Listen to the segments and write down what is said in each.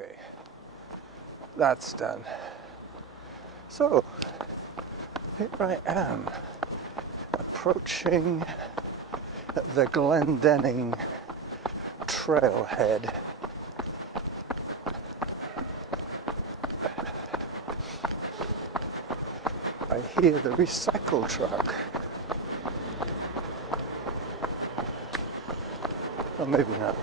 Okay, that's done. So, here I am, approaching the Glendenning trailhead. I hear the recycle truck. Or maybe not.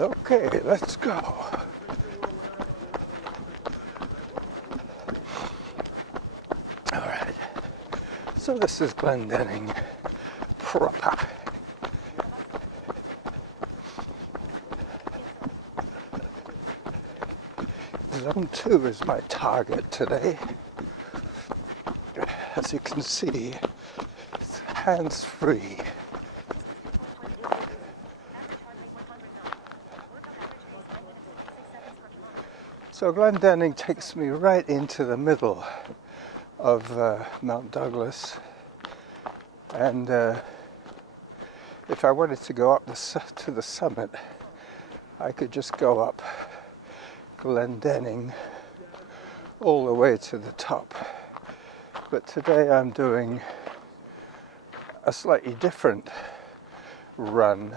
Okay, let's go. All right. So this is Glendenning proper. Zone 2 is my target today. As you can see, it's hands-free. So Glendenning takes me right into the middle of Mount Douglas, and if I wanted to go up to the summit, I could just go up Glendenning all the way to the top. But today I'm doing a slightly different run.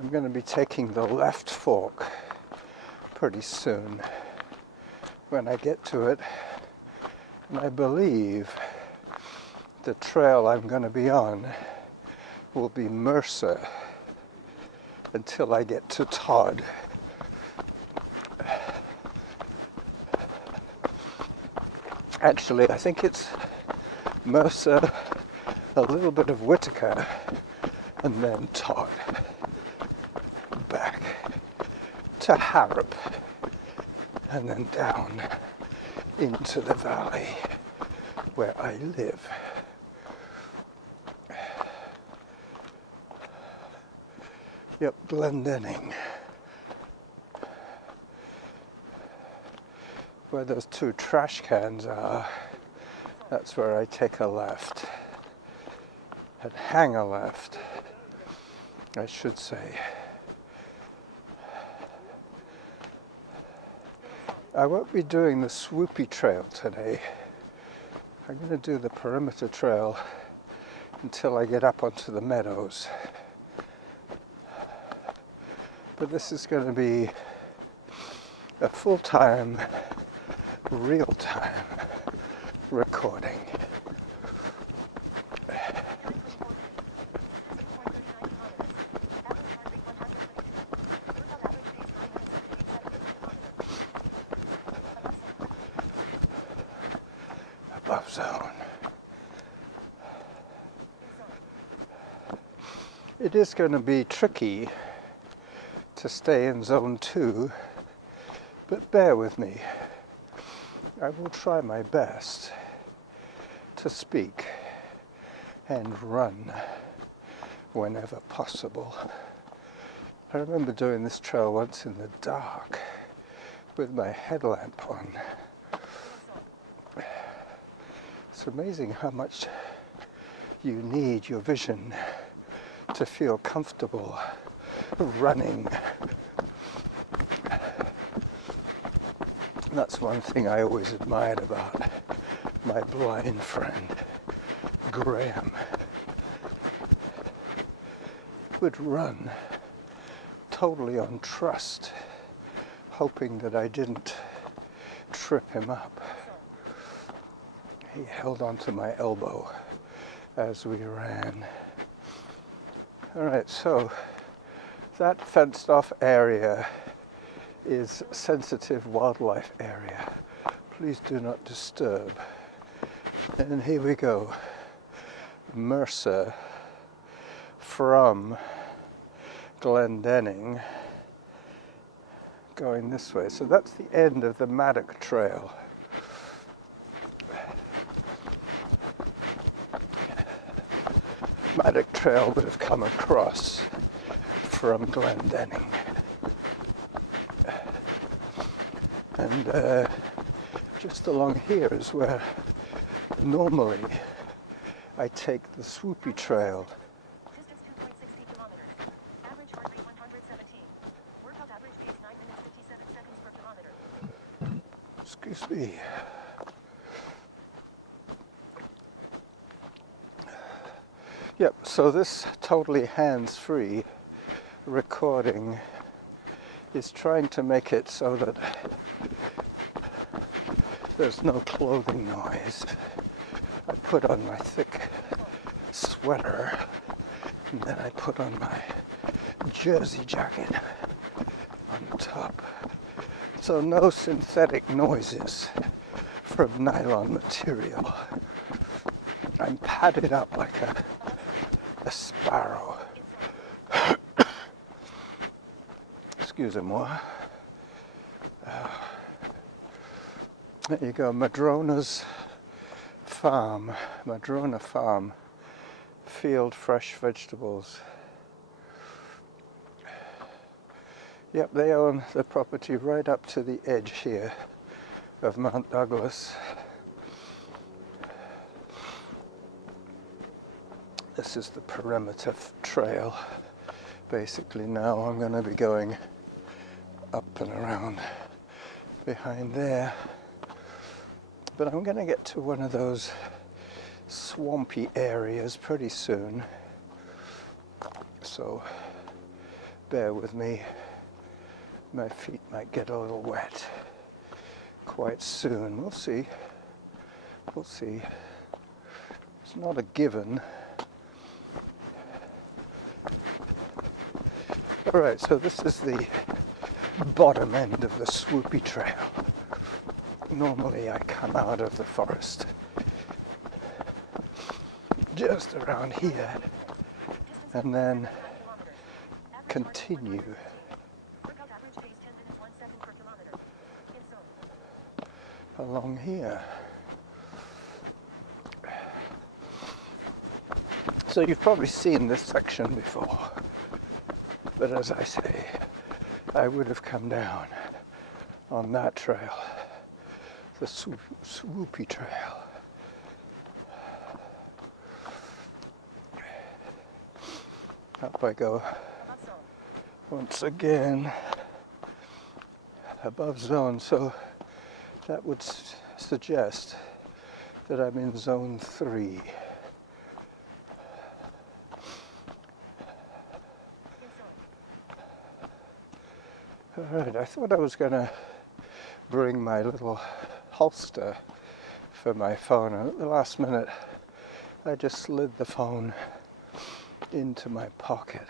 I'm going to be taking the left fork pretty soon when I get to it, and I believe the trail I'm going to be on will be Mercer until I get to Todd. Actually, I think it's Mercer, a little bit of Whitaker, and then Todd. Back to Harrop, and then down into the valley where I live. Yep, Glendenning. Where those two trash cans are, that's where I take a left. And hang a left, I should say. I won't be doing the swoopy trail today. I'm going to do the perimeter trail until I get up onto the meadows. But this is going to be a full-time, real-time recording. Above zone. It is going to be tricky to stay in zone 2, but bear with me. I will try my best to speak and run whenever possible. I remember doing this trail once in the dark with my headlamp on. It's amazing how much you need your vision to feel comfortable running. That's one thing I always admired about my blind friend, Graham. Would run totally on trust, hoping that I didn't trip him up. He held onto my elbow as we ran. Alright, so that fenced off area is sensitive wildlife area. Please do not disturb. And here we go. Mercer from Glendenning going this way. So that's the end of the Maddock Trail. Maddock Trail would have come across from Glendenning. And just along here is where normally I take the swoopy trail. Distance 2.60 kilometers. Average heart rate 117. Workout average pace 9 minutes 57 seconds per kilometer. Excuse me. Yep, so this totally hands-free recording is trying to make it so that there's no clothing noise. I put on my thick sweater and then I put on my jersey jacket on top. So no synthetic noises from nylon material. I'm padded up like a sparrow. Excusez-moi. There you go, Madrona's farm, Madrona Farm, field fresh vegetables. Yep, they own the property right up to the edge here of Mount Douglas. This is the perimeter trail. Basically now I'm going to be going up and around behind there. But I'm going to get to one of those swampy areas pretty soon. So bear with me. My feet might get a little wet quite soon. We'll see. We'll see. It's not a given. Alright, so this is the bottom end of the swoopy trail. Normally I come out of the forest just around here and then continue along here. So you've probably seen this section before. But as I say, I would have come down on that trail, the swoopy trail. Up I go once again, above zone, so that would suggest that I'm in zone 3. Alright, I thought I was going to bring my little holster for my phone, and at the last minute I just slid the phone into my pocket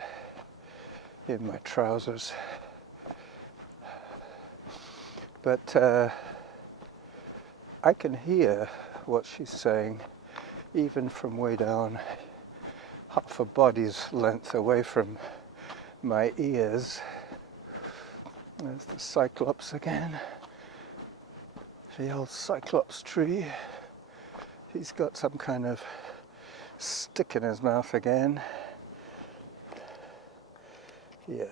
in my trousers. But I can hear what she's saying even from way down half a body's length away from my ears. There's the cyclops again, the old cyclops tree. He's got some kind of stick in his mouth again. Yeah.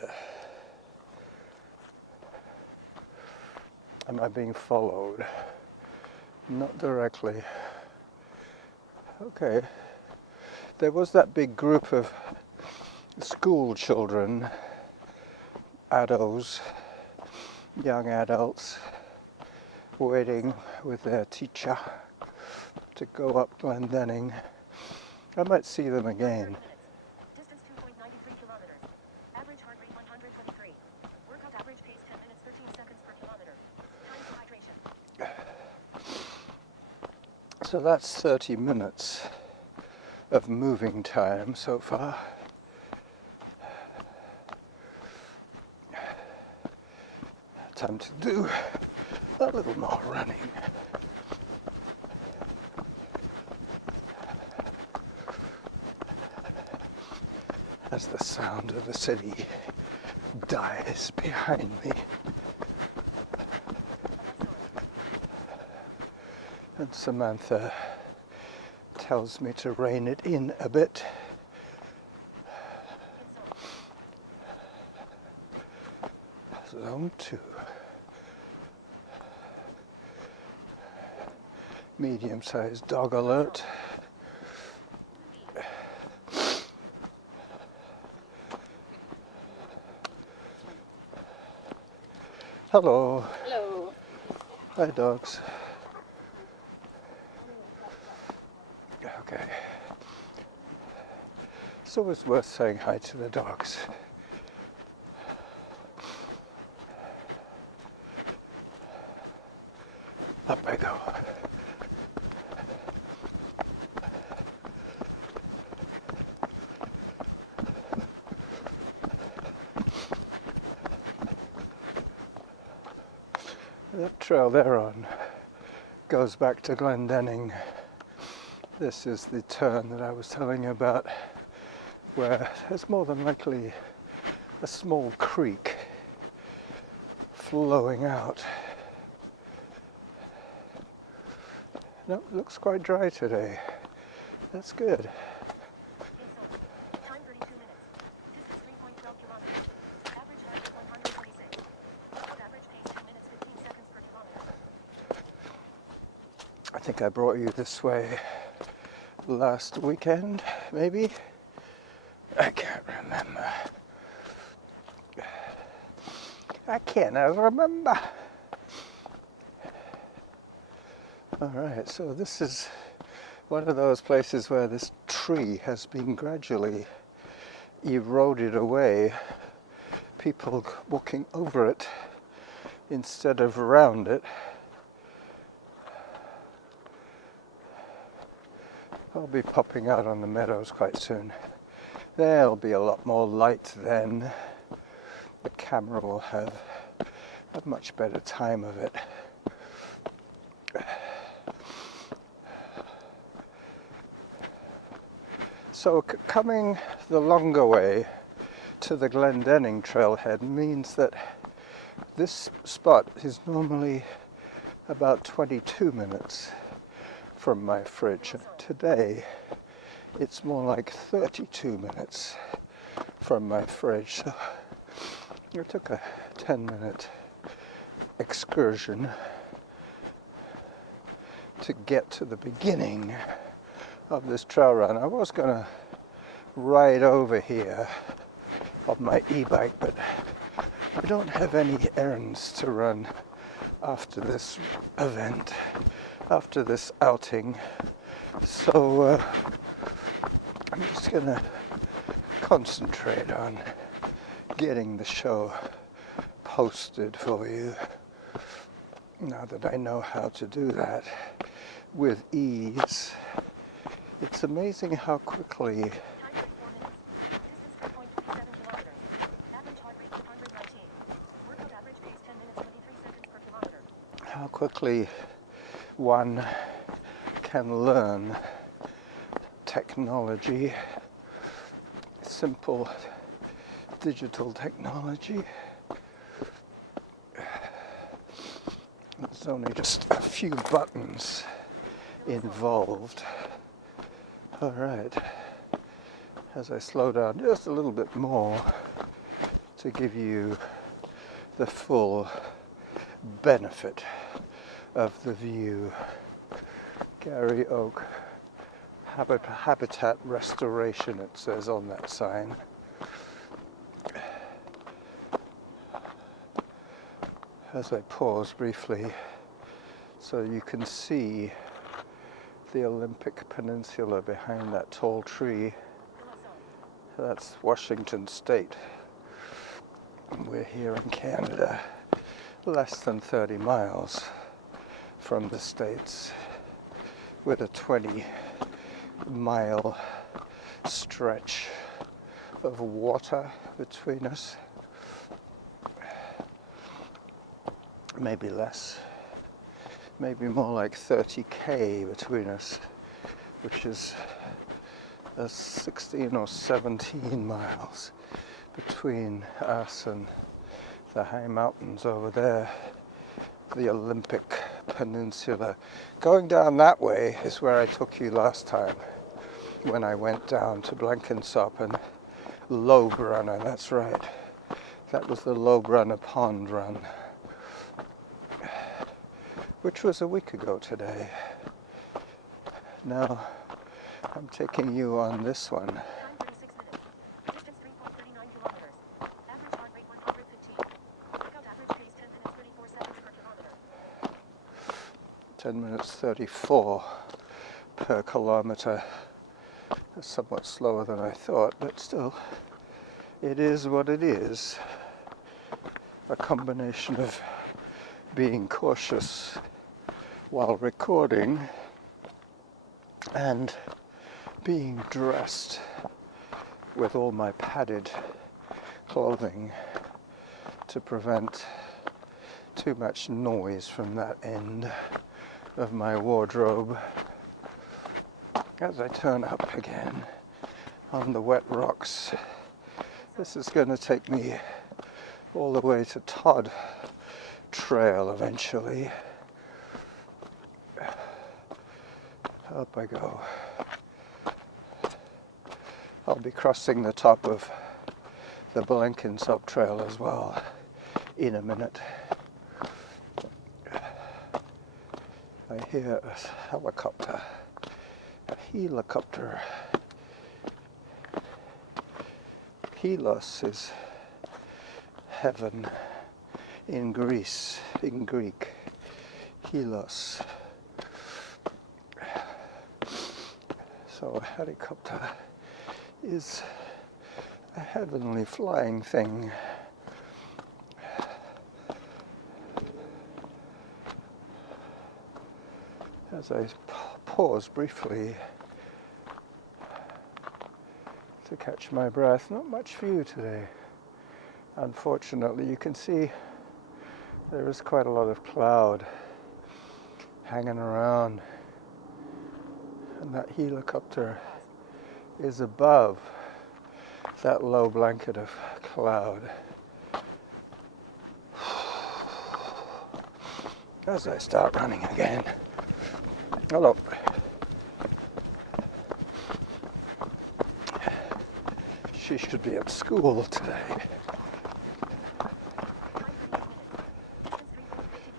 Am I being followed? Not directly. Okay. There was that big group of school children, adults, young adults, waiting with their teacher to go up Glendenning. I might see them again. Distance 2.93 kilometers. Average heart rate 123. Workout average pace 10 minutes 13 seconds per kilometer. Time for hydration. So that's 30 minutes of moving time so far. Time to do a little more running. As the sound of the city dies behind me. And Samantha tells me to rein it in a bit. Zone 2. Medium-sized dog alert. Hello. Hello. Hi, dogs. Okay. It's always worth saying hi to the dogs. Up I go. That trail they're on goes back to Glendenning. This is the turn that I was telling you about, where there's more than likely a small creek flowing out. No, it looks quite dry today. That's good. Time 32 minutes. Distance 3.12 kilometers. Average height 126. Average pace 2 minutes 15 seconds per kilometer. I think I brought you this way last weekend, maybe? I can't remember. I can't remember. Alright, so this is one of those places where this tree has been gradually eroded away. People walking over it instead of around it. I'll be popping out on the meadows quite soon. There'll be a lot more light then. The camera will have a much better time of it. So coming the longer way to the Glendenning trailhead means that this spot is normally about 22 minutes from my fridge. Today it's more like 32 minutes from my fridge. So I took a 10-minute excursion to get to the beginning of this trail run. I was going to ride over here on my e-bike, but I don't have any errands to run after this event, after this outing. So I'm just going to concentrate on getting the show posted for you. Now that I know how to do that with ease. It's amazing how quickly Time 34 minutes. Distance 3.37 kilometers. Average heart rate 119. Workout average pace 10 minutes 23 seconds per kilometer. how quickly one can learn technology, simple digital technology. There's only just a few buttons involved. All right, as I slow down just a little bit more to give you the full benefit of the view. Gary Oak Habitat Restoration, it says on that sign. As I pause briefly so you can see the Olympic Peninsula behind that tall tree. That's Washington State. We're here in Canada, less than 30 miles from the States, with a 20-mile stretch of water between us. maybe less, maybe more like 30k between us, which is 16 or 17 miles between us and the high mountains over there, the Olympic Peninsula. Going down that way is where I took you last time when I went down to Blenkinsop and Lobrunner, that's right. That was the Lobrunner Pond run, which was a week ago today. Now I'm taking you on this one. Time 36 minutes. Distance 3.39 kilometers. Average heart rate 115. Workout average pace 10 minutes 34 seconds per kilometer. 10 minutes 34 per kilometer. That's somewhat slower than I thought, but still, it is what it is. A combination of being cautious while recording and being dressed with all my padded clothing to prevent too much noise from that end of my wardrobe. As I turn up again on the wet rocks, this is going to take me all the way to Harrop Trail eventually. Up I go. I'll be crossing the top of the Blenkinsop Trail as well in a minute. I hear a helicopter. A helicopter. Helos is heaven in Greece, in Greek. Helos. So a helicopter is a heavenly flying thing. As I pause briefly to catch my breath, not much view today. Unfortunately, you can see there is quite a lot of cloud hanging around, and that helicopter is above that low blanket of cloud. As I start running again. Hello. She should be at school today.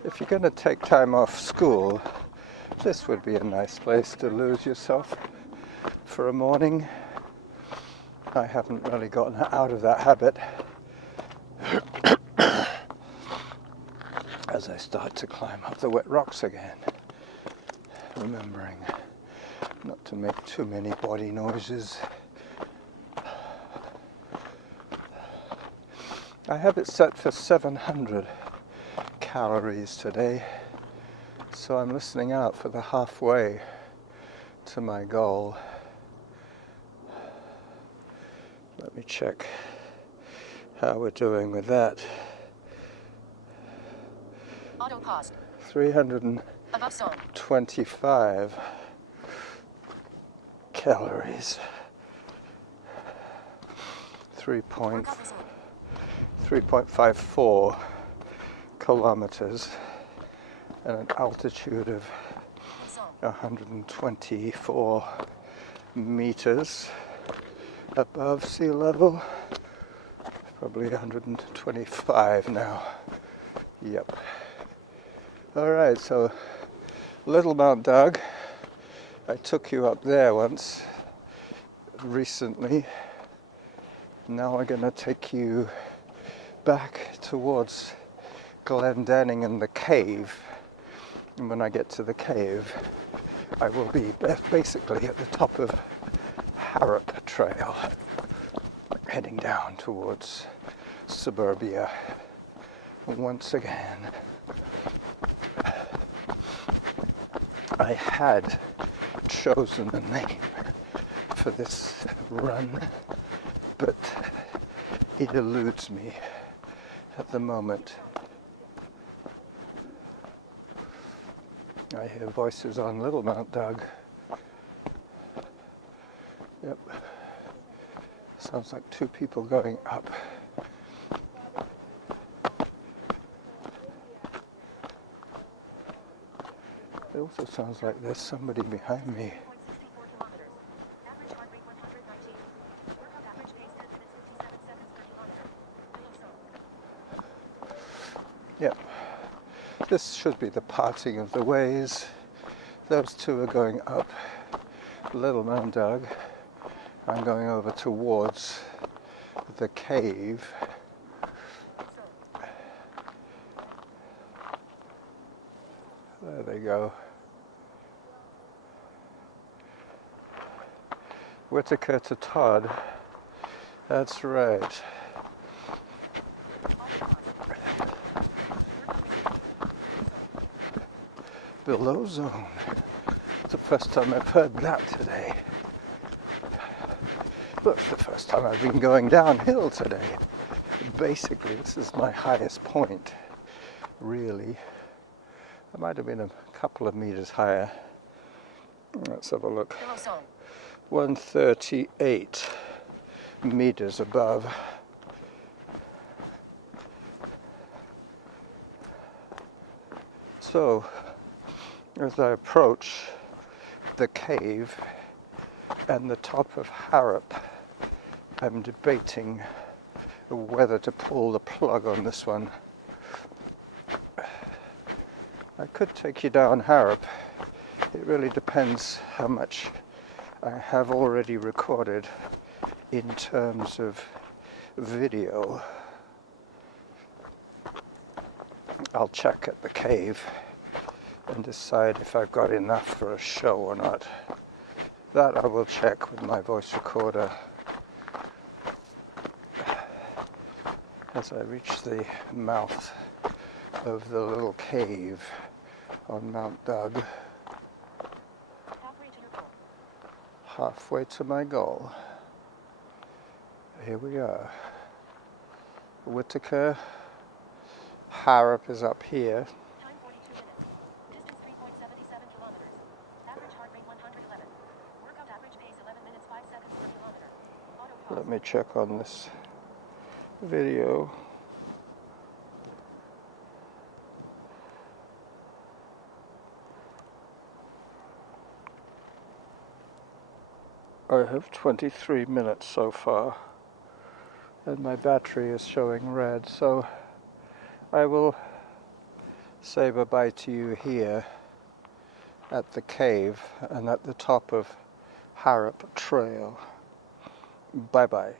If you're going to take time off school, this would be a nice place to lose yourself for a morning. I haven't really gotten out of that habit as I start to climb up the wet rocks again, remembering not to make too many body noises. I have it set for 700 calories today, so I'm listening out for the halfway to my goal. Let me check how we're doing with that. Auto pause. 325 calories. 3.54 kilometers and an altitude of 124 meters above sea level. Probably 125 now. Yep. Alright, so Little Mount Doug. I took you up there once recently. Now we're going to take you back towards Glendenning and the cave. And when I get to the cave, I will be basically at the top of Harrop Trail, heading down towards suburbia once again. I had chosen a name for this run, but it eludes me at the moment. I hear voices on Little Mount Doug. Yep. Sounds like two people going up. It also sounds like there's somebody behind me. Yep. This should be the parting of the ways. Those two are going up Little Mount Doug. I'm going over towards the cave. There they go. Whitaker to Todd. That's right. Below zone. It's the first time I've heard that today. Well, it's the first time I've been going downhill today. Basically, this is my highest point, really. I might have been a couple of meters higher. Let's have a look. 138 meters above. So, as I approach the cave and the top of Harrop, I'm debating whether to pull the plug on this one. I could take you down Harrop. It really depends how much I have already recorded in terms of video. I'll check at the cave and decide if I've got enough for a show or not. That I will check with my voice recorder as I reach the mouth of the little cave on Mount Doug. Halfway to my goal. Here we are. Whitaker. Harrop is up here. Time 42 minutes. Distance 3.77 kilometers. Average heart rate 111. Workout average pace 11 minutes 5 seconds per kilometer. Auto pause. Let me check on this video. I have 23 minutes so far, and my battery is showing red, so I will say bye-bye to you here at the cave and at the top of Harrop Trail. Bye-bye.